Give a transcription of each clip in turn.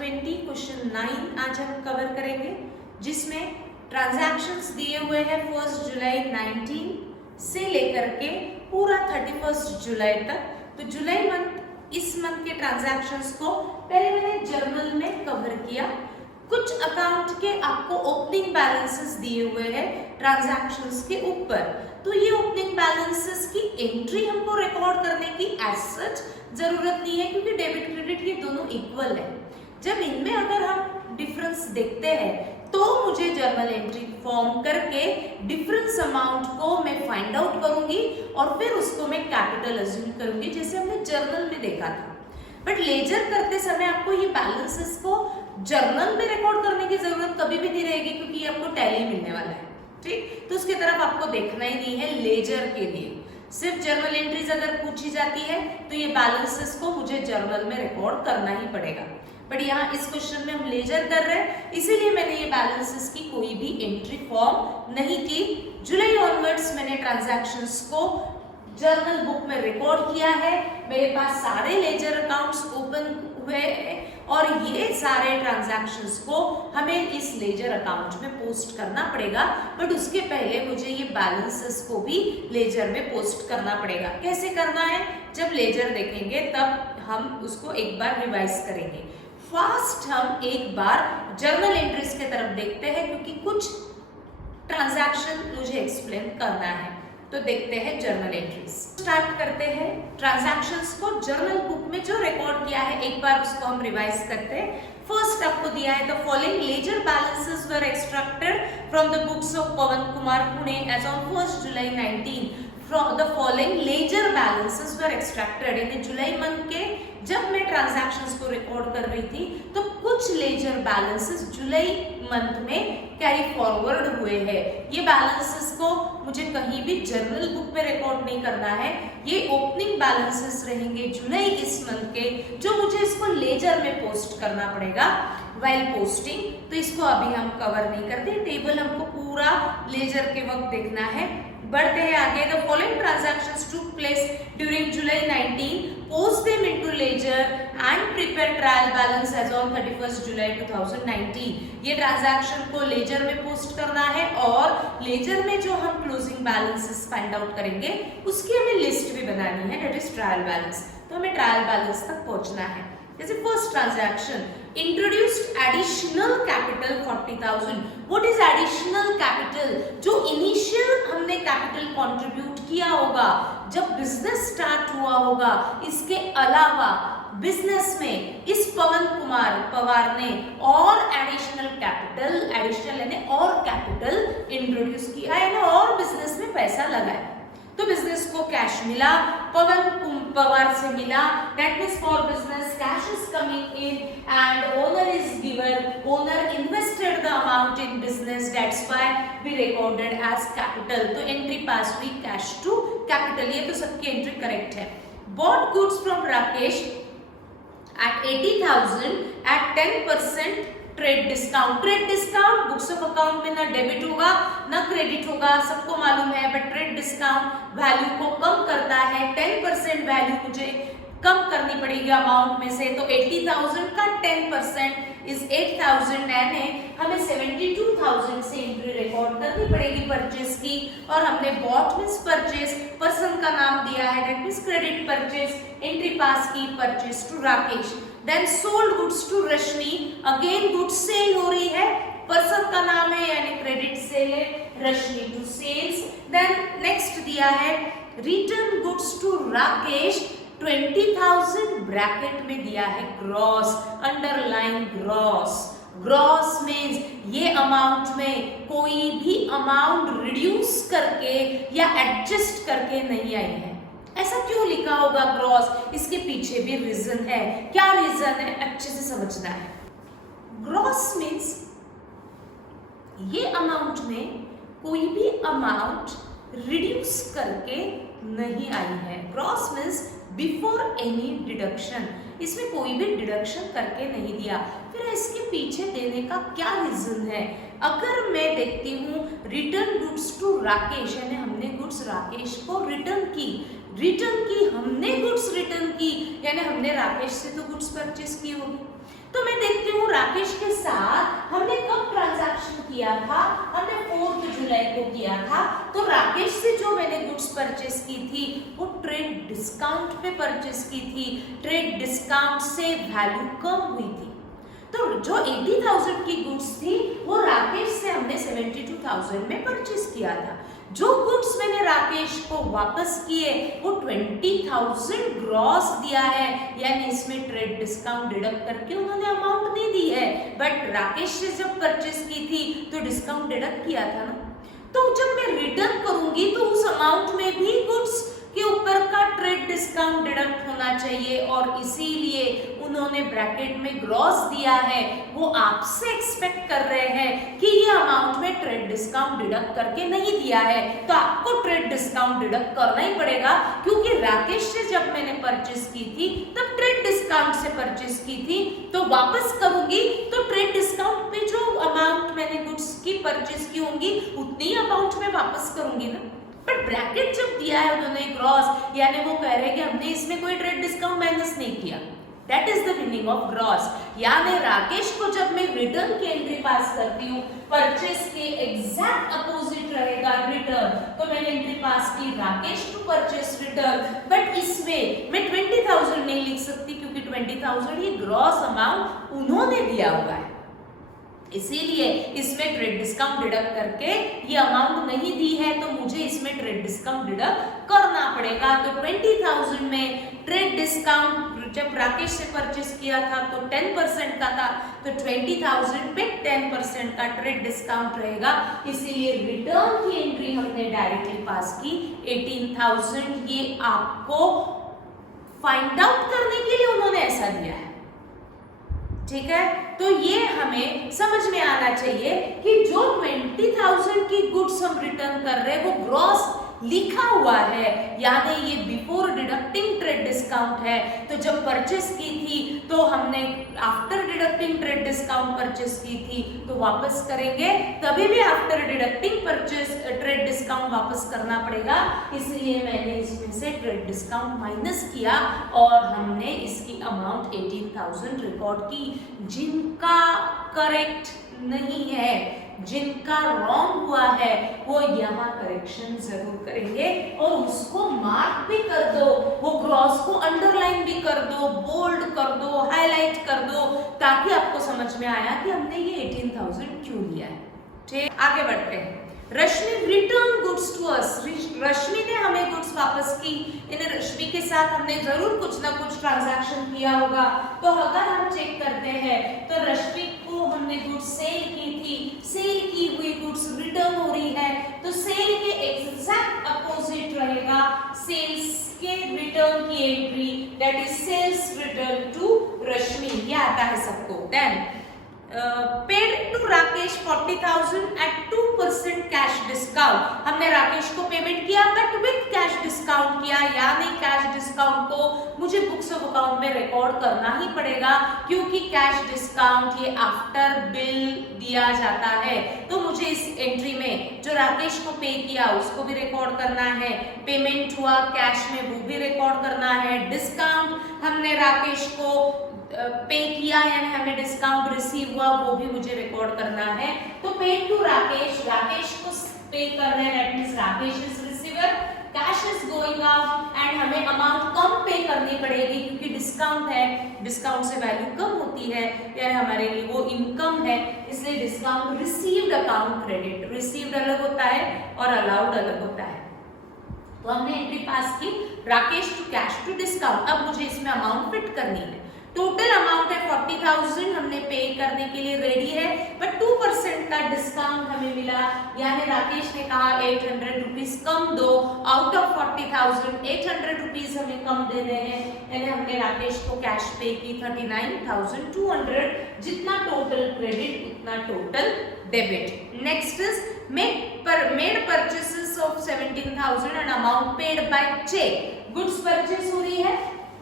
20 question 9 आज हम cover करेंगे, जिसमें ट्रांजैक्शंस दिए हुए हैं 1 जुलाई 19 से लेकर के पूरा 31 जुलाई तक। तो जुलाई मंथ, इस मंथ के ट्रांजैक्शंस को पहले मैंने जर्नल में कवर किया। कुछ अकाउंट के आपको ओपनिंग बैलेंसेस दिए हुए हैं ट्रांजैक्शंस के ऊपर, तो ये ओपनिंग बैलेंसेस की एंट्री हमको रिकॉर्ड करने की एज सच जरूरत नहीं है, क्योंकि डेबिट क्रेडिट ये दोनों इक्वल है। जब इनमें अगर हम डिफरेंस देखते हैं तो मुझे जर्नल एंट्री फॉर्म करके डिफरेंस अमाउंट को मैं फाइंड आउट करूंगी और फिर उसको मैं कैपिटल अज्यूम करूंगी, जैसे हमने जर्नल में देखा था। बट लेजर करते समय आपको ये बैलेंसेस को जर्नल में रिकॉर्ड करने की जरूरत कभी भी नहीं रहेगी, क्योंकि ये आपको टैली मिलने वाला है, ठीक। तो उसकी तरफ आपको देखना ही नहीं है। लेजर के लिए सिर्फ जर्नल एंट्रीज अगर पूछी जाती है तो ये बैलेंसेस को मुझे जर्नल में रिकॉर्ड करना ही पड़ेगा। बट यहाँ इस क्वेश्चन में हम लेजर कर रहे हैं, इसीलिए मैंने ये बैलेंसेस की कोई भी एंट्री फॉर्म नहीं की। जुलाई ऑनवर्ड्स मैंने ट्रांजैक्शंस को जर्नल बुक में रिकॉर्ड किया है। मेरे पास सारे लेजर अकाउंट्स ओपन हुए और ये सारे ट्रांजैक्शंस को हमें इस लेजर अकाउंट में पोस्ट करना पड़ेगा। बट उसके पहले मुझे ये बैलेंसेस को भी लेजर में पोस्ट करना पड़ेगा। कैसे करना है, जब लेजर देखेंगे तब हम उसको एक बार रिवाइज करेंगे। फर्स्ट हम एक बार जर्नल एंट्रीज के तरफ देखते हैं, क्योंकि कुछ ट्रांजैक्शन मुझे एक्सप्लेन करना है। तो देखते हैं जर्नल एंट्रीज। स्टार्ट करते हैं ट्रांजैक्शंस को जर्नल बुक में जो रिकॉर्ड किया है, एक बार उसको हम रिवाइज करते हैं। फर्स्ट आपको दिया है the following ledger balances were extracted from the books of Pawan Kumar Pune as on 1 July 19। From the following ledger balances were extracted, यानी जुलाई मंथ के जब मैं ट्रांजैक्शंस को रिकॉर्ड कर रही थी तो कुछ लेजर बैलेंसेस जुलाई मंथ में कैरी फॉरवर्ड हुए हैं। ये बैलेंसेस को मुझे कहीं भी जर्नल बुक में रिकॉर्ड नहीं करना है, ये ओपनिंग बैलेंसेस रहेंगे जुलाई इस मंथ के, जो मुझे इसको लेजर में पोस्ट करना पड़ेगा व्हाइल पोस्टिंग। तो इसको अभी हम कवर नहीं करते, टेबल हमको पूरा लेजर के वक्त देखना है। बढ़ते हैं आगे। The following transactions took place during July 19, post them into ledger and prepare trial balance as on 31 July 2019। ये ट्रांजैक्शन को लेजर में पोस्ट करना है और लेजर में जो हम क्लोजिंग बैलेंसेस फाइंड आउट करेंगे उसकी हमें लिस्ट भी बनानी है, दैट इज ट्रायल बैलेंस। तो हमें ट्रायल बैलेंस तक पहुंचना है। जैसे first transaction introduced additional capital 40,000। What is additional capital? जो इनिशियल हमने कैपिटल कंट्रीब्यूट किया होगा जब बिजनेस स्टार्ट हुआ होगा, इसके अलावा बिजनेस में इस पवन कुमार पवार ने और एडिशनल कैपिटल, एडिशनल यानी और कैपिटल इंट्रोड्यूस किया, यानी और बिजनेस में पैसा लगाया। तो बिजनेस को कैश मिला, पवन पवार से मिला, that means for business cash is coming in and owner is given, owner invested the amount in business, that's why we recorded as capital. तो एंट्री पास हुई कैश टू कैपिटल, ये तो सबकी entry correct है। Bought goods from Rakesh at 80,000 at 10% trade discount. Trade discount books of account में ना debit होगा ना क्रेडिट होगा, सबको मालूम है। बट ट्रेड डिस्काउंट वैल्यू को कम करता है, 10% वैल्यू मुझे कम करनी पड़ेगी अमाउंट में से। तो 80,000 का 10% इज 8,000, यानी हमें 72,000 से एंट्री रिकॉर्ड करनी पड़ेगी परचेज की। और हमने बॉट मींस परचेज, पर्सन का नाम दिया है, that means credit purchase, entry pass की purchase to Rakesh. Then sold goods to Rashmi, again goods sale हो रही है, पर्सन का नाम है यानी क्रेडिट सेल है, Rashmi to sales. Then next दिया है return goods to Rakesh 20,000, bracket में दिया है gross, underline gross. Gross means ये अमाउंट में कोई भी अमाउंट रिड्यूस करके या एडजस्ट करके नहीं आई है। ऐसा क्यों लिखा होगा ग्रॉस? इसके पीछे भी रीजन है। क्या रीजन है, अच्छे से समझना है। ग्रॉस मीन्स ये अमाउंट में कोई भी अमाउंट रिड्यूस करके नहीं आई है। Gross means before any deduction, इसमें कोई भी डिडक्शन करके नहीं दिया। फिर इसके पीछे देने का क्या रीजन है? अगर मैं देखती हूँ रिटर्न गुड्स टू राकेश, यानी हमने गुड्स राकेश को रिटर्न की, हमने गुड्स रिटर्न की, यानी हमने राकेश से तो गुड्स परचेस की होगी। तो मैं देखती हूँ राकेश के साथ हमने कब ट्रांजैक्शन किया था, हमने 4 जुलाई को किया था। तो राकेश से जो मैंने गुड्स परचेस की थी वो ट्रेड डिस्काउंट पे परचेस की थी, ट्रेड डिस्काउंट से वैल्यू कम हुई थी। तो जो 80,000 की गुड्स थी वो राकेश से हमने 72,000 में परचेस किया था। जो गुड्स मैंने राकेश को वापस किए वो 20,000 ग्रॉस दिया है, यानी इसमें ट्रेड डिस्काउंट डिडक्ट करके उन्होंने अमाउंट नहीं दी है। बट राकेश से जब परचेस की थी तो डिस्काउंट डिडक्ट किया था ना, तो जब मैं रिटर्न करूंगी तो उस अमाउंट में भी गुड्स के ऊपर का ट्रेड डिस्काउंट डिडक्ट होना चाहिए, और इसीलिए उन्होंने ब्रैकेट में ग्रॉस दिया है। वो आपसे एक्सपेक्ट कर रहे हैं कि ये अमाउंट में ट्रेड डिस्काउंट डिडक्ट करके नहीं दिया है, तो आपको ट्रेड डिस्काउंट डिडक्ट करना ही पड़ेगा, क्योंकि राकेश से जब मैंने परचेस की थी तब ट्रेड डिस्काउंट से परचेस की थी, तो वापस करूंगी तो ट्रेड डिस्काउंट पे जो अमाउंट मैंने गुड्स की परचेस की होंगी उतनी अमाउंट में वापस करूंगी ना। पर ब्रैकेट जब दिया है उन्होंने ग्रॉस, यानी वो कह रहे हैं कि हमने इसमें कोई ट्रेड डिस्काउंट माइनस नहीं किया। That is the meaning of gross. यानी राकेश को जब मैं रिटर्न की एंट्री पास करती हूँ, परचेस के एग्जैक्ट अपोजिट रहेगा रिटर्न, तो मैंने एंट्री पास की Rakesh to purchase return. But इसमें मैं 20,000 नहीं लिख सकती, क्योंकि 20,000 ये ग्रॉस अमाउंट उन्होंने दिया हुआ है, इसीलिए इसमें ट्रेड डिस्काउंट डिडक्ट करके ये अमाउंट नहीं दी है, तो मुझे इसमें ट्रेड डिस्काउंट डिडक्ट करना पड़ेगा। तो 20,000 में ट्रेड डिस्काउंट जब राकेश से परचेस किया था तो 10% का था, तो 20,000 पे 10% का ट्रेड डिस्काउंट रहेगा, इसीलिए रिटर्न की एंट्री हमने डायरेक्टली पास की 18,000। ये आपको फाइंड आउट करने के लिए उन्होंने ऐसा दिया है, ठीक है। तो ये हमें समझ में आना चाहिए कि जो 20,000 की गुड्स हम रिटर्न कर रहे हैं वो ग्रॉस लिखा हुआ है, यानी ये बिफोर डिडक्टिंग ट्रेड डिस्काउंट है। तो जब परचेस की थी तो हमने after deducting trade discount purchase की थी, तो वापस करेंगे तभी भी after deducting purchase trade discount वापस करना पड़ेगा, इसलिए मैंने इसमें से ट्रेड डिस्काउंट माइनस किया और हमने इसकी अमाउंट 18,000 रिकॉर्ड की। जिनका करेक्ट नहीं है, जिनका रॉन्ग हुआ है, वो यहाँ करेक्शन जरूर करेंगे और उसको मार्क भी कर दो, वो ग्रॉस को अंडरलाइन भी कर दो, बोल्ड कर दो, हाईलाइट कर दो, ताकि आपको समझ में आया कि हमने ये 18,000 क्यों लिया है। ठीक, आगे बढ़ते हैं। रश्मि रिटर्न गुड्स टू अस, रश्मि ने हमें गुड्स वापस की। इन रश्मि के साथ हमने जरूर कुछ ना कुछ ट्रांजैक्शन किया होगा, तो अगर हम चेक करते हैं तो रश्मि को हमने गुड्स सेल की थी, सेल की हुई गुड्स रिटर्न हो रही है, तो सेल के एग्जैक्ट अपोजिट रहेगा सेल्स के रिटर्न की entry, that is sales return to Rashmi, ये आता है सबको। Then paid to Rakesh 40,000 at 2% cash discount, हमने राकेश को पेमेंट किया बट विद कैश डिस्काउंट किया, यानी कैश डिस्काउंट को मुझे बुक्स ऑफ अकाउंट में रिकॉर्ड करना ही पड़ेगा, क्योंकि कैश डिस्काउंट ये आफ्टर बिल दिया जाता है। तो मुझे इस एंट्री में जो राकेश को पे किया उसको भी रिकॉर्ड करना है, पेमेंट हुआ कैश में वो भी रिकॉर्ड करना है, डिस्काउंट हमने राकेश को पे किया यानी हमें डिस्काउंट रिसीव हुआ वो भी मुझे रिकॉर्ड करना है। तो पे टू राकेश, राकेश को पे कर रहे हैं, that means Rakesh is receiver, cash is going out and हमें अमाउंट कम पे करनी पड़ेगी क्योंकि डिस्काउंट है, डिस्काउंट से वैल्यू कम होती है, यानी हमारे लिए वो इनकम है, इसलिए discount received account credit, received अलग होता है और अलाउड अलग होता है। तो हमने एंट्री पास की Rakesh to cash to discount. अब मुझे इसमें अमाउंट फिट करनी है। टोटल अमाउंट है 40,000, हमने पे करने के लिए रेडी है, बट 2% का डिस्काउंट हमें मिला, यानी राकेश ने कहा 800 रुपीज कम दो, आउट ऑफ 40,000 800 रुपीज हमें कम देने हैं, यानी हमने राकेश को कैश पे की 39,200, जितना टोटल क्रेडिट उतना total debit. Next is made purchases of 17,000 and amount paid by cheque, goods purchase हो रही है,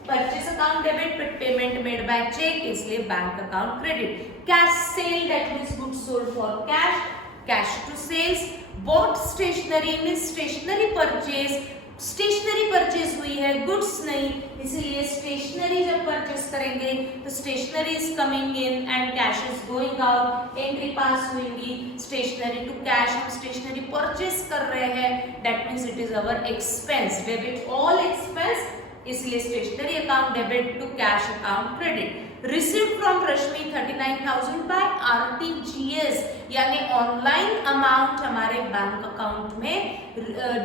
purchase account debit but payment made by cheque, इसलिए bank account credit. Cash sale, that means goods sold for cash, cash to sales. Bought stationery means stationery purchase, stationery purchase हुई है, goods नहीं, इसीलिए stationery जब purchase करेंगे तो stationery is coming in and cash is going out, entry pass होगी stationery to cash, हम stationery purchase कर रहे हैं, that means it is our expense, debit all expense, इसलिए stationery account debit to cash account credit. Received from Rashmi 39,000 by RTGS, यानी online amount हमारे bank account में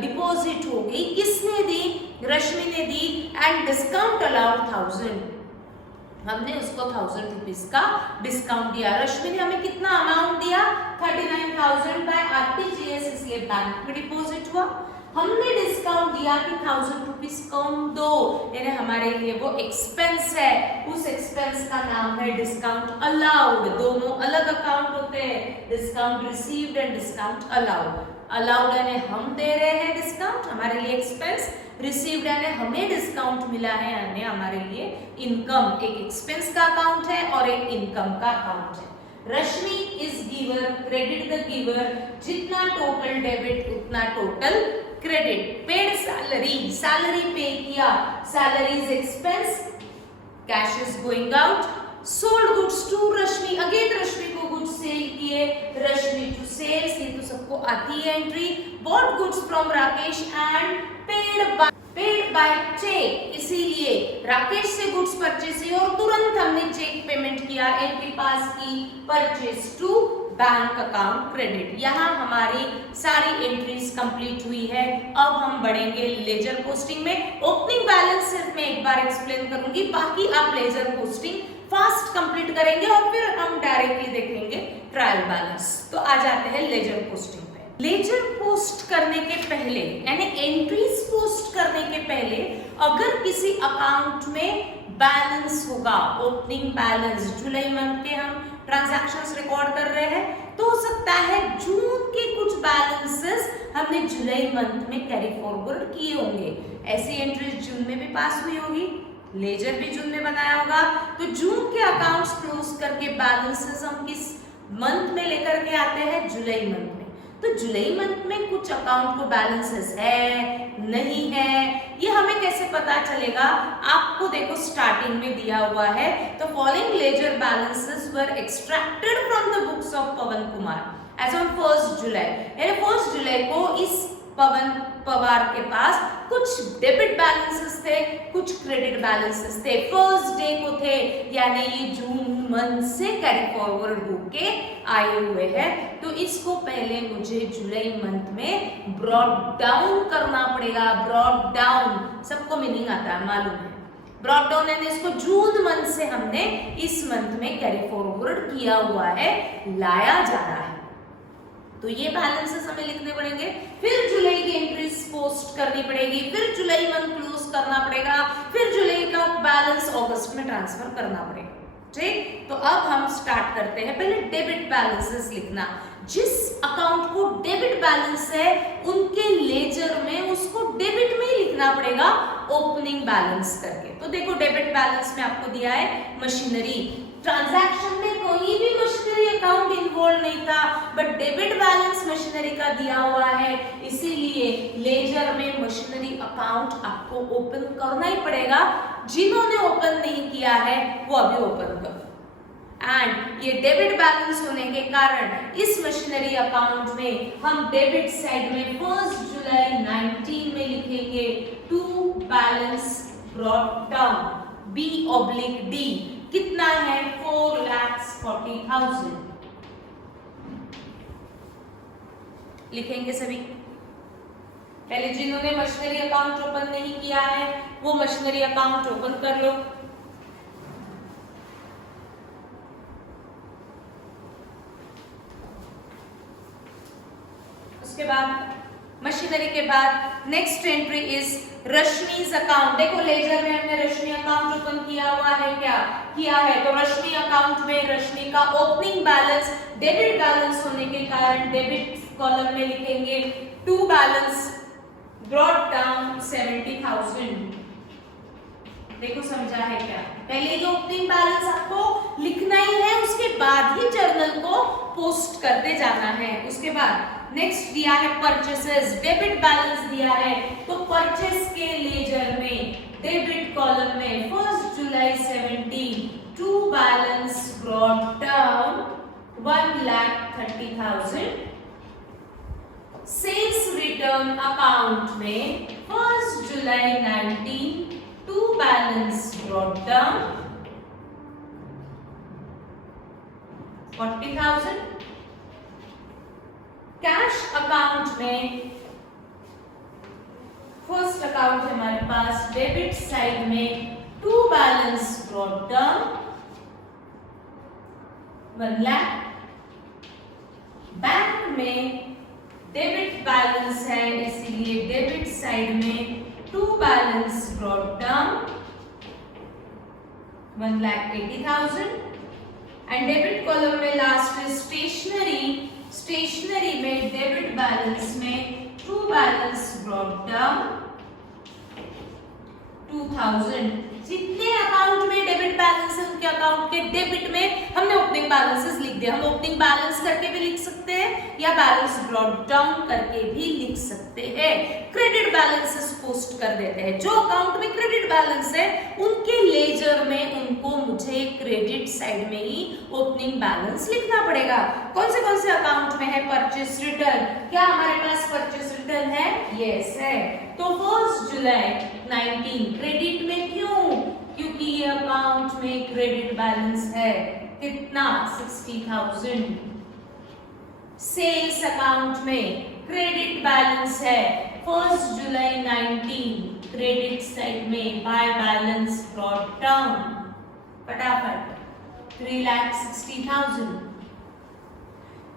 deposit हो गई, किसने दी, रश्मि ने दी, एंड डिस्काउंट अलाउड 1000, हमने उसको 1000 रुपीज का डिस्काउंट दिया। रश्मि ने हमें कितना अमाउंट दिया, 39,000 बाय आरटीजीएस, इसलिए बैंक में डिपॉजिट हुआ। हमने डिस्काउंट दिया कि 1000 रुपीज कम दो, यानी हमारे लिए वो एक्सपेंस है, उस एक्सपेंस का नाम है डिस्काउंट अलाउड। दोनों अलग अकाउंट होते हैं, discount received and discount allowed. Allowed यानी हम दे रहे हैं डिस्काउंट, हमारे लिए एक्सपेंस, रिसीव्ड यानी हमें डिस्काउंट मिला है, यानी हमारे लिए इनकम। एक एक्सपेंस का अकाउंट है और एक इनकम का अकाउंट है। Rashmi is giver, credit the giver, जितना टोटल डेबिट उतना total credit. Paid salary, salary pay किया, salary is expense, cash is going out. Sold goods to Rashmi, again Rashmi को गुड्स सेल किए, रश्मि टू सेल्स, ये तो सबको आती है entry. Bought goods from Rakesh and paid by cheque, इसीलिए राकेश से गुड्स परचेज हुई और तुरंत हमने चेक पेमेंट किया, एंट्री पास की, purchase to bank account credit. यहाँ हमारी सारी एंट्रीज कंप्लीट हुई है। अब हम बढ़ेंगे लेजर पोस्टिंग में। ओपनिंग बैलेंस सिर्फ मैं एक बार एक्सप्लेन करूंगी, बाकी आप लेजर पोस्टिंग फास्ट कंप्लीट करेंगे और फिर हम डायरेक्टली देखेंगे ट्रायल बैलेंस। तो आ जाते हैं लेजर पोस्टिंग पे। लेजर पोस्ट करने के पहले, यानी एंट्रीज पोस्ट करने के पहले, अगर किसी अकाउंट में बैलेंस होगा, ओपनिंग बैलेंस, जुलाई मंथ के हम ट्रांजैक्शंस रिकॉर्ड कर रहे हैं, तो हो सकता है जून के कुछ बैलेंसेस हमने जुलाई मंथ में कैरी फॉरवर्ड किए होंगे। ऐसी एंट्रीज जून में भी पास हुई होगी, लेजर भी जून में बनाया होगा, तो जून के अकाउंट्स क्लोज करके बैलेंसेस हम किस मंथ में लेकर के आते हैं, जुलाई मंथ में। तो जुलाई मंथ में कुछ अकाउंट को बैलेंसेस है, नहीं है, ये हमें कैसे पता चलेगा? आपको देखो स्टार्टिंग में दिया हुआ है, तो following ledger balances were extracted from the books of Pawan Kumar as on 1 July, यानी 1 जुलाई को इस पवन पवार के पास कुछ डेबिट बैलेंसेस थे, कुछ क्रेडिट बैलेंसेस थे, फर्स्ट डे को थे, यानी ये जून मंथ से कैरी फॉरवर्ड होके आए हुए हैं। तो इसको पहले मुझे जुलाई मंथ में ब्रॉट डाउन करना पड़ेगा। ब्रॉट डाउन सबको मीनिंग आता है, मालूम है। ब्रॉट डाउन यानी इसको जून मंथ से हमने इस मंथ में कैरी फॉरवर्ड किया हुआ है, लाया जा रहा है। तो ये बैलेंसेस हमें लिखने पड़ेंगे, फिर जुलाई की एंट्रीज पोस्ट करनी पड़ेगी, फिर जुलाई मंथ क्लोज करना पड़ेगा, फिर जुलाई का बैलेंस अगस्त में ट्रांसफर करना पड़ेगा। ठीक, तो अब हम स्टार्ट करते हैं। पहले डेबिट बैलेंसेस लिखना। जिस अकाउंट को डेबिट बैलेंस है उनके लेजर में उसको डेबिट में ही लिखना पड़ेगा, ओपनिंग बैलेंस करके। तो देखो डेबिट बैलेंस में आपको दिया है मशीनरी। ट्रांजैक्शन में कोई भी मशीनरी अकाउंट इन्वॉल्व नहीं था, बट डेबिट बैलेंस मशीनरी का दिया हुआ है, इसीलिए लेजर में मशीनरी अकाउंट आपको ओपन करना ही पड़ेगा। जिन्होंने ओपन नहीं किया है वो अभी ओपन करो। एंड ये डेबिट बैलेंस होने के कारण इस मशीनरी अकाउंट में हम डेबिट साइड में 1 जुलाई 19 में लिखेंगे to balance brought down, B/D कितना है, 4,40,000 लिखेंगे सभी। पहले जिन्होंने मशीनरी अकाउंट ओपन नहीं किया है वो मशीनरी अकाउंट ओपन कर लो। उसके बाद मशीनरी के बाद नेक्स्ट एंट्री इज रश्मि's अकाउंट। देखो लेजर में हमने रश्मि अकाउंट ओपन किया हुआ है, क्या किया है? तो रश्मि अकाउंट में रश्मि का ओपनिंग बैलेंस डेबिट बैलेंस होने के कारण डेबिट कॉलम में लिखेंगे टू बैलेंस ब्रॉट डाउन 70,000। देखो समझा है क्या? पहले जो ओपनिंग बैलेंस आपको लिखना ही है, उसके बाद ही जर्नल को पोस्ट करते जाना है। उसके बाद नेक्स्ट दिया है परचेसेस, डेबिट बैलेंस दिया है, तो परचेस के लेजर में डेबिट कॉलम में 1 July 17 to balance brought down 1,30,000। Sales return account में 1 July 19 to balance brought down 40,000। Cash account में फर्स्ट अकाउंट है हमारे पास डेबिट साइड में to balance brought down 1 lakh. Bank में डेबिट बैलेंस है, इसीलिए डेबिट साइड में to balance brought down 1,80,000। And debit column में लास्ट में स्टेशनरी, स्टेशनरी में डेबिट बैलेंस में टू बैलेंस ब्रॉट डाउन 2,000। जितने अकाउंट में डेबिट बैलेंस है उनके अकाउंट के डेबिट में हमने ओपनिंग बैलेंसेस लिख दिया। हम ओपनिंग बैलेंस करके भी लिख सकते हैं या बैलेंस ब्रॉट डाउन करके भी लिख सकते हैं। क्रेडिट बैलेंसेस पोस्ट कर देते हैं। जो अकाउंट में क्रेडिट बैलेंस है उनके लेजर में उनको मुझे क्रेडिट साइड में ही ओपनिंग बैलेंस लिखना पड़ेगा। कौन से अकाउंट में है? Purchase return. क्या हमारे पास परचेस रिटर्न है? यस है। तो 1 जुलाई 19 क्रेडिट में क्यों? क्योंकि ये अकाउंट में क्रेडिट बैलेंस है कितना? 60,000। सेल्स अकाउंट में क्रेडिट बैलेंस है 1 जुलाई 19 क्रेडिट साइड में बाय बैलेंस ब्रॉट डाउन फटाफट 3,60,000।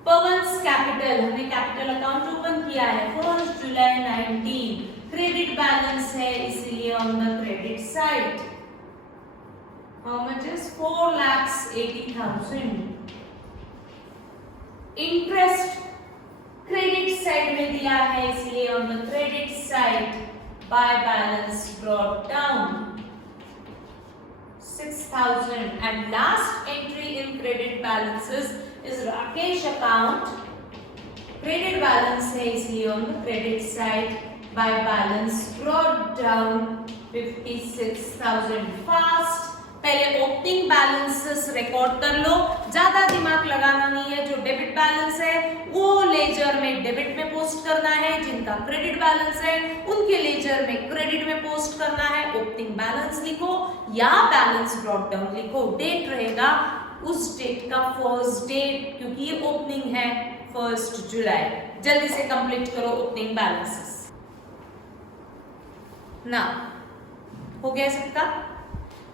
पवन्स कैपिटल, हमने कैपिटल अकाउंट ओपन किया है 1 जुलाई 19 क्रेडिट बैलेंस है, इसलिए on the credit side how much is 4,80,000। Interest credit side में दिया है, इसलिए on the credit side by balance brought down 6,000। And last entry in credit balances is Rakesh account. Credit balance है, इसलिए on the credit side by balance brought down 56,000। Fast पहले opening balances record कर लो, ज्यादा दिमाग लगाना नहीं है। जो डेबिट बैलेंस है वो लेजर में डेबिट में पोस्ट करना है, जिनका क्रेडिट बैलेंस है उनके लेजर में क्रेडिट में पोस्ट करना है। ओपनिंग बैलेंस लिखो या बैलेंस ब्रॉट डाउन लिखो, डेट रहेगा उस डेट का फर्स्ट डेट, क्योंकि ये ओपनिंग है 1 जुलाई। जल्दी से कंप्लीट करो ओपनिंग बैलेंसेस ना। हो गया सबका?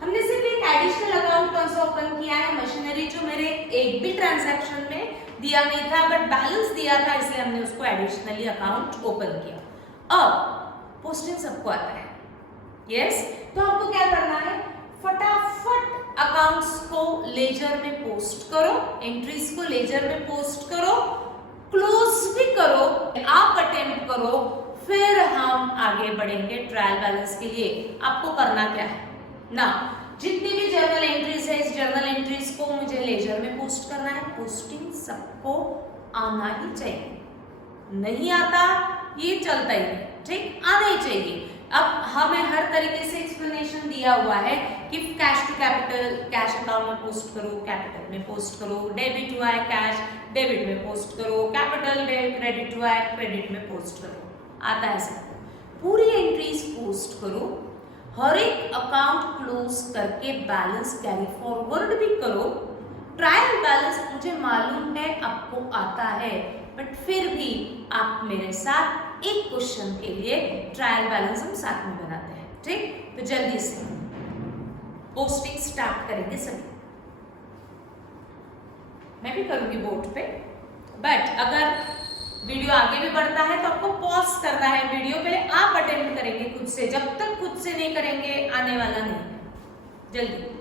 हमने सिर्फ एक एडिशनल अकाउंट कौन सा ओपन किया है? मशीनरी, जो मेरे एक भी ट्रांजैक्शन में दिया नहीं था बट बैलेंस दिया था, इसलिए हमने उसको एडिशनली अकाउंट ओपन किया। अब पोस्टिंग सबको आता है, यस? तो आपको क्या करना है? फटाफट अकाउंट्स को लेजर में पोस्ट करो, एंट्रीज को लेजर में पोस्ट करो, क्लोज भी करो, आप अटेम्प्ट करो, फिर हम आगे बढ़ेंगे ट्रायल बैलेंस के लिए। आपको करना क्या है ना, जितनी भी जर्नल एंट्रीज है इस जर्नल एंट्रीज को मुझे लेजर में पोस्ट करना है। पोस्टिंग सबको आना ही चाहिए, नहीं आता ये चलता ही है, ठीक? आना ही चाहिए। अब हमें हर तरीके से एक्सप्लेनेशन दिया हुआ है कि cash to capital cash account में पोस्ट करो, कैपिटल में पोस्ट करो, डेबिट हुआ है कैश डेबिट में पोस्ट करो, कैपिटल क्रेडिट हुआ है क्रेडिट में पोस्ट करो। आता है सबको। पूरी एंट्रीज पोस्ट करो, हर एक अकाउंट क्लोज करके बैलेंस कैरी फॉरवर्ड भी करो। ट्रायल बैलेंस मुझे मालूम है आपको आता है, बट फिर भी आप मेरे साथ एक क्वेश्चन के लिए ट्रायल बैलेंस हम साथ में बनाते हैं, ठीक? तो जल्दी से पोस्टिंग स्टार्ट करेंगे सभी। मैं भी करूंगी बोर्ड पे, बट अगर वीडियो आगे भी बढ़ता है तो आपको पॉज करना है वीडियो, पहले आप अटेम्प्ट करेंगे खुद से। जब तक खुद से नहीं करेंगे आने वाला नहीं है। जल्दी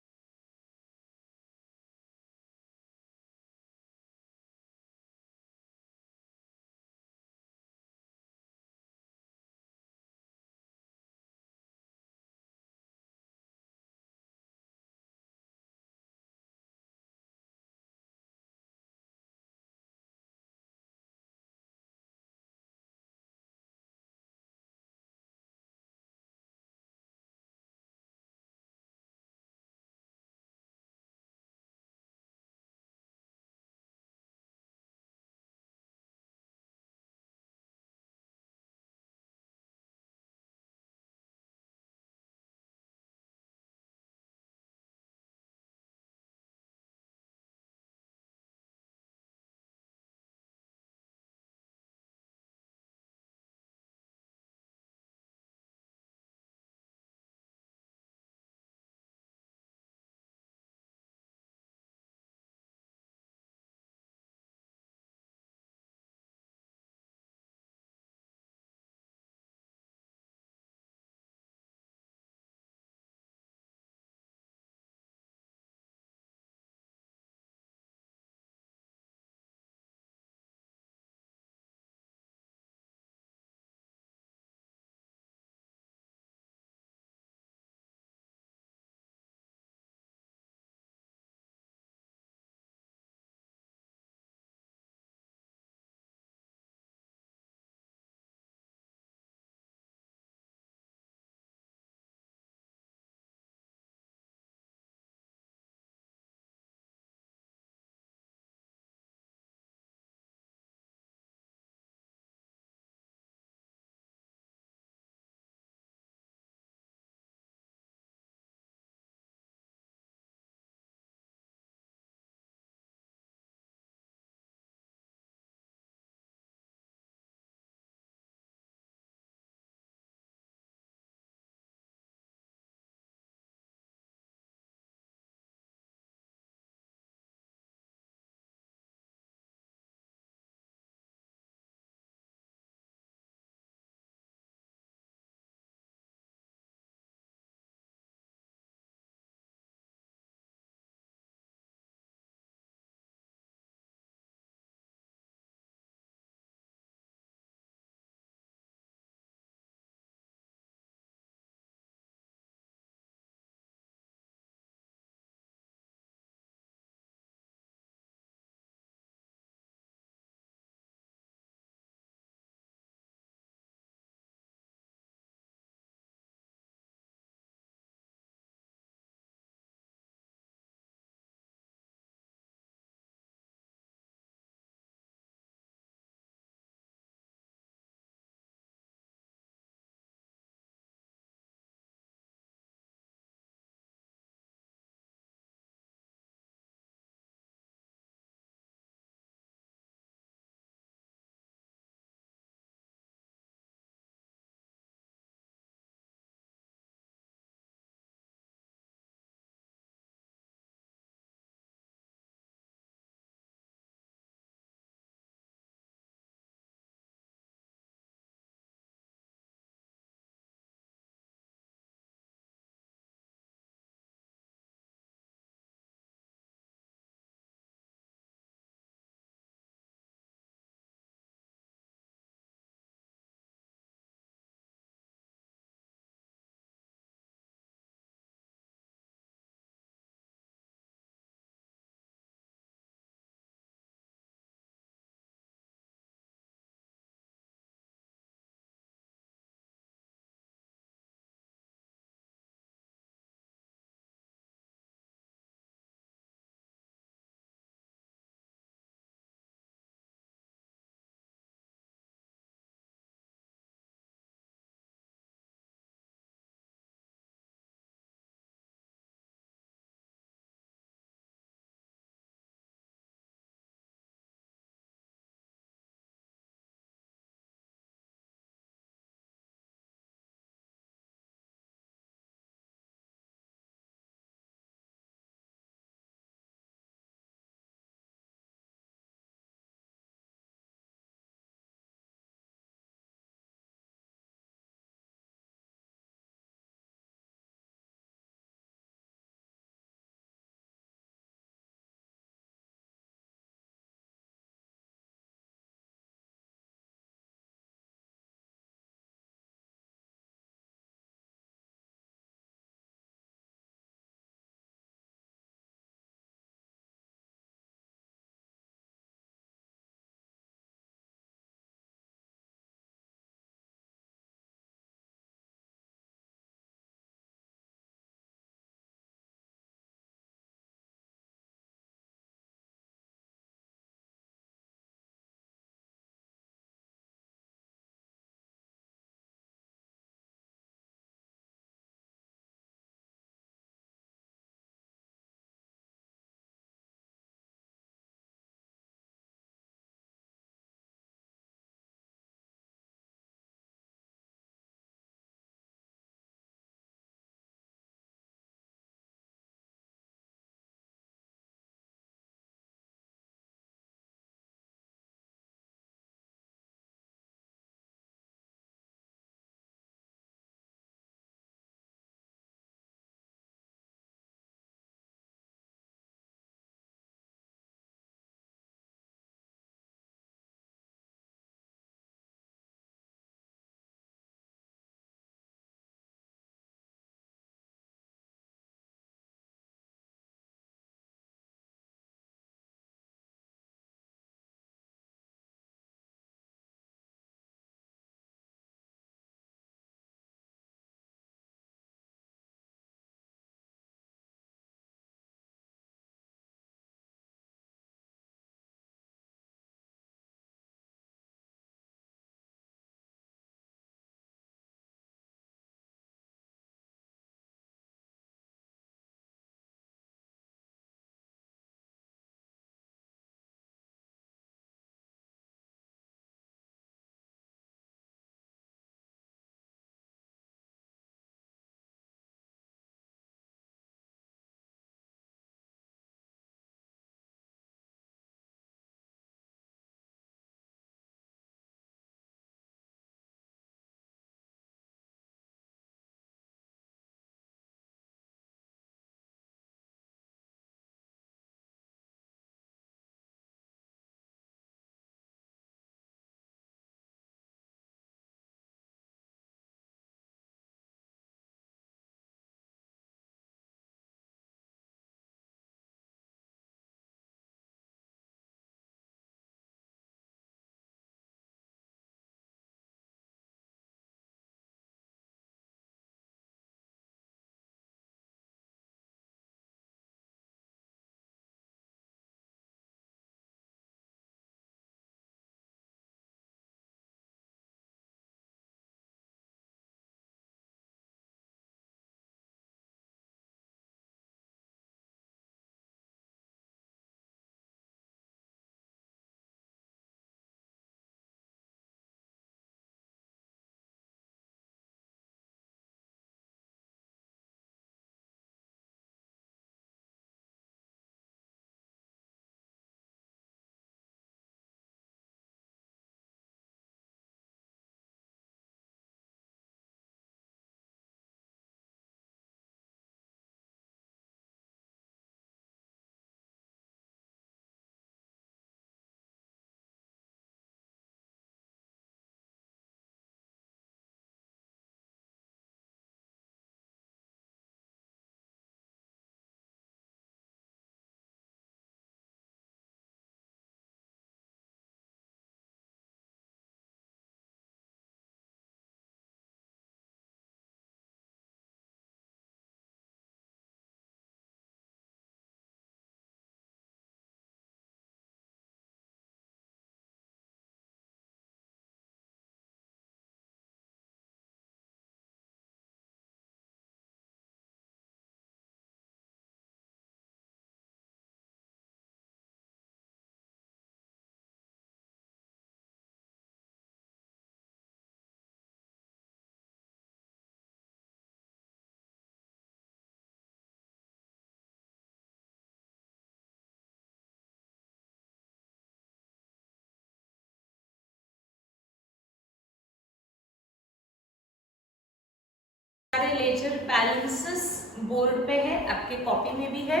सारे लेजर बैलेंसेस बोर्ड पे है, आपके कॉपी में भी है।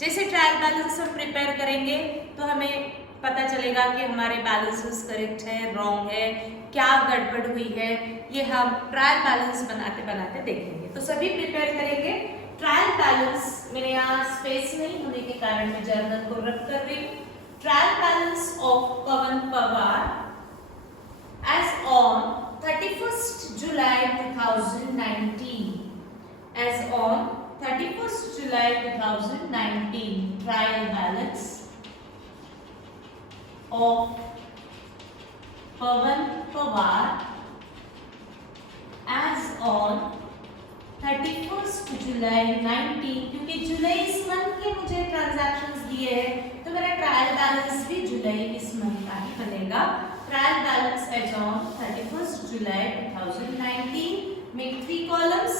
जैसे ट्रायल बैलेंस हम प्रिपेयर करेंगे तो हमें पता चलेगा कि हमारे बैलेंसेस करेक्ट है, रॉन्ग है, क्या गड़बड़ हुई है, ये हम ट्रायल बैलेंस बनाते बनाते देखेंगे। तो सभी प्रिपेयर करेंगे। ट्रायल बैलेंस मेरे यहाँ स्पेस नहीं होने के कारण मैं जर्नल को रख कर रही हूँ। Trial balance of Pawan Pawar as on 31st July 2019, as on 31st July 2019, trial balance of Pawan Pawar as on 31st July 19, क्योंकि जुलाई इस मंथ के मुझे ट्रांजैक्शंस दिए हैं तो मेरा ट्रायल बैलेंस भी जुलाई इस मंथ का ही बनेगा। Trial balance as on 31st July 2019, make 3 columns: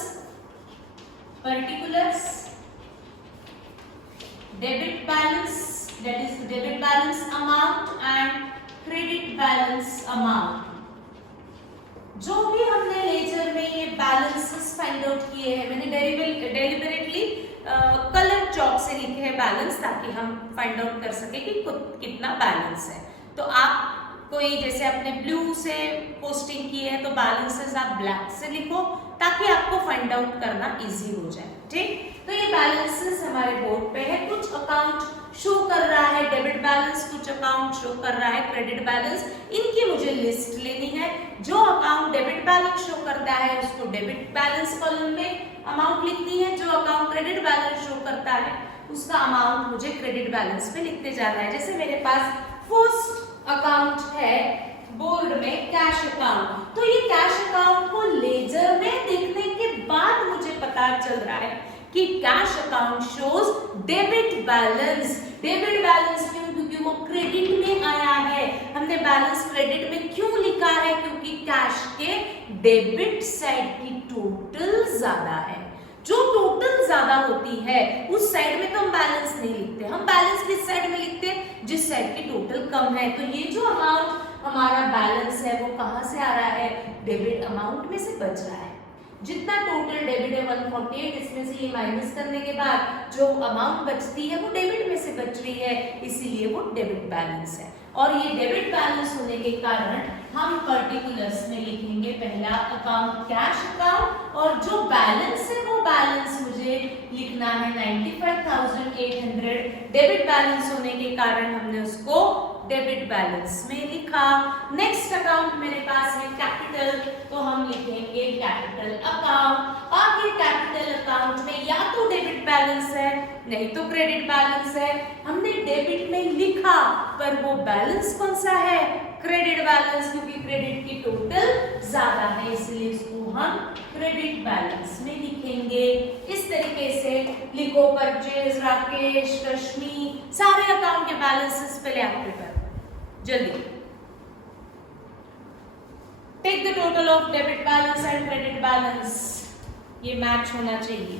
particulars, debit balance, that is the debit balance amount, and credit balance amount। जो भी हमने लेजर में ये बैलेंसेस फाइंड आउट किए हैं, मैंने डेलिबरेटली कलर चॉक से लिखे हैं बैलेंस, ताकि हम फाइंड आउट कर सके कि कितना बैलेंस है। तो आप कोई जैसे अपने ब्लू से पोस्टिंग की है तो बैलेंसेस आप ब्लैक से लिखो, ताकि आपको फाइंड आउट करना इजी हो जाए। ठीक, तो ये बैलेंसेस हमारे बोर्ड पे है। कुछ अकाउंट शो कर रहा है डेबिट बैलेंस, कुछ अकाउंट शो कर रहा है क्रेडिट बैलेंस। इनकी मुझे लिस्ट लेनी है। जो अकाउंट डेबिट बैलेंस शो करता है उसको डेबिट बैलेंस कॉलम में अमाउंट लिखनी है, जो अकाउंट क्रेडिट बैलेंस शो करता है उसका अमाउंट मुझे क्रेडिट बैलेंस में लिखते जाना है। जैसे मेरे पास फर्स्ट अकाउंट है बोर्ड में कैश अकाउंट, तो ये कैश अकाउंट को लेजर में देखने के बाद मुझे पता चल रहा है कि cash account shows debit balance. Debit balance क्यों? क्योंकि वो क्रेडिट में आया है। हमने बैलेंस क्रेडिट में क्यों लिखा है? क्योंकि कैश के डेबिट साइड की टोटल ज्यादा है। जो टोटल ज्यादा होती है उस साइड में तो हम बैलेंस नहीं लिखते, हम बैलेंस किस साइड में लिखते हैं? जिस साइड की टोटल कम है। तो ये जो अमाउंट हमारा बैलेंस है वो कहां से आ रहा है? डेबिट अमाउंट में से बच रहा है। जितना टोटल डेबिट है 148, इसमें से ये माइनस करने के बाद जो अमाउंट बचती है वो डेबिट में से बच रही है, इसीलिए वो डेबिट बैलेंस है। और ये डेबिट बैलेंस होने के कारण हम पर्टिकुलर्स में लिखेंगे पहला अकाउंट कैश अकाउंट, और जो बैलेंस है वो बैलेंस मुझे लिखना है 95,800। डेबिट बैलेंस होने के कारण हमने उसको डेबिट बैलेंस में लिखा। नेक्स्ट अकाउंट मेरे पास है कैपिटल, तो हम लिखेंगे कैपिटल अकाउंट। आगे कैपिटल अकाउंट में या तो डेबिट बैलेंस है नहीं तो क्रेडिट बैलेंस है। हमने डेबिट में लिखा पर वो बैलेंस कौन सा है? क्रेडिट बैलेंस, क्योंकि क्रेडिट की टोटल ज्यादा है, इसलिए इसको हम क्रेडिट बैलेंस में लिखेंगे। इस तरीके से लिखो परचेज, राकेश, रश्मि, सारे अकाउंट के बैलेंसेस पहले आप प्रिपेयर जल्दी। Take the total of debit balance and credit balance, ये मैच होना चाहिए।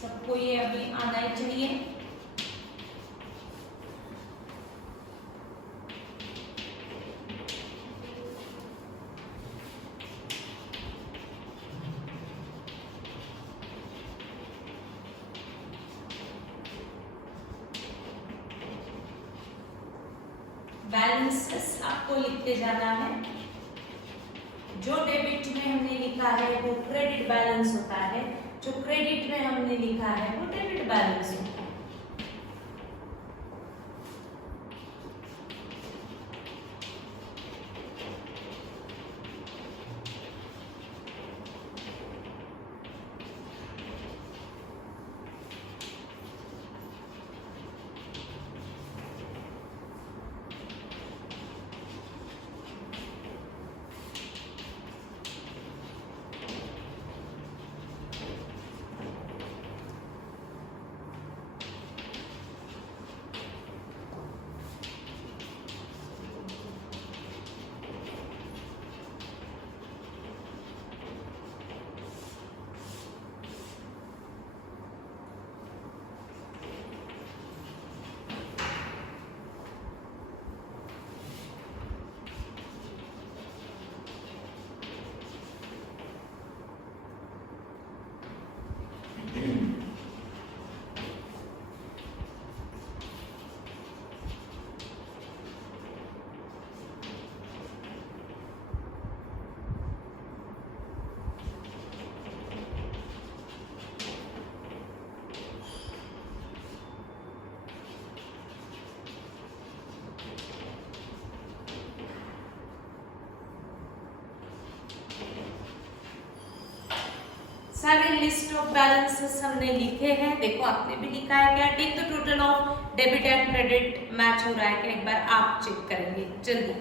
सबको ये अभी आना ही चाहिए। बैलेंसेस आपको लिखते जाना है। जो डेबिट में हमने लिखा है वो क्रेडिट बैलेंस होता है, जो क्रेडिट में हमने लिखा है वो डेबिट बैलेंस होता है। सारे लिस्ट ऑफ बैलेंसेस हमने लिखे हैं, देखो आपने भी लिखा है क्या, take the total of debit and credit match हो रहा है क्या, एक बार आप चेक करेंगे जल्दी।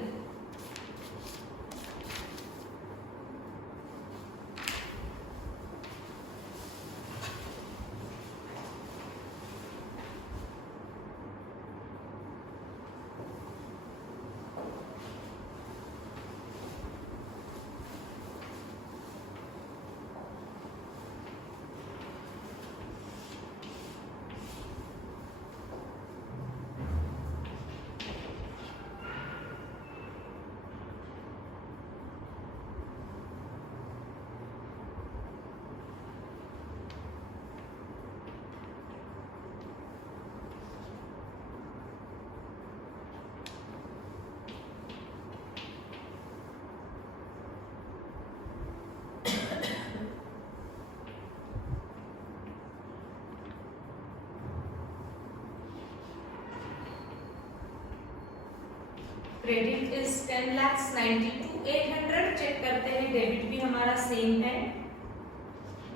क्रेडिट इज 10,92,800, चेक करते हैं डेबिट भी हमारा सेम है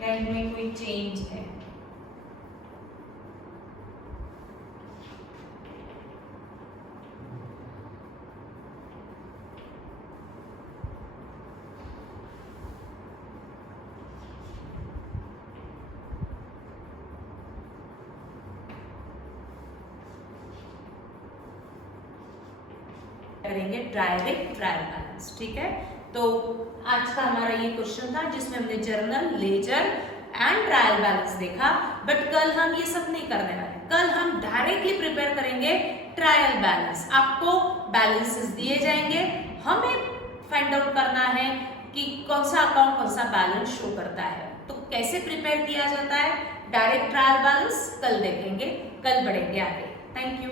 या इनमें कोई चेंज है। करेंगे डायरेक्ट ट्रायल बैलेंस, ठीक है। तो आज का हमारा ये क्वेश्चन था जिसमें हमने journal, ledger and trial balance देखा, बट कल हम ये सब नहीं करने वाले, कल हम डायरेक्टली प्रिपेयर करेंगे ट्रायल बैलेंस। आपको बैलेंसेस दिए जाएंगे, हमें फाइंड आउट करना है कि कौन सा अकाउंट कौन सा बैलेंस शो करता है। तो कैसे प्रिपेयर किया जाता है डायरेक्ट ट्रायल बैलेंस कल देखेंगे, कल बढ़ेंगे आगे। Thank you.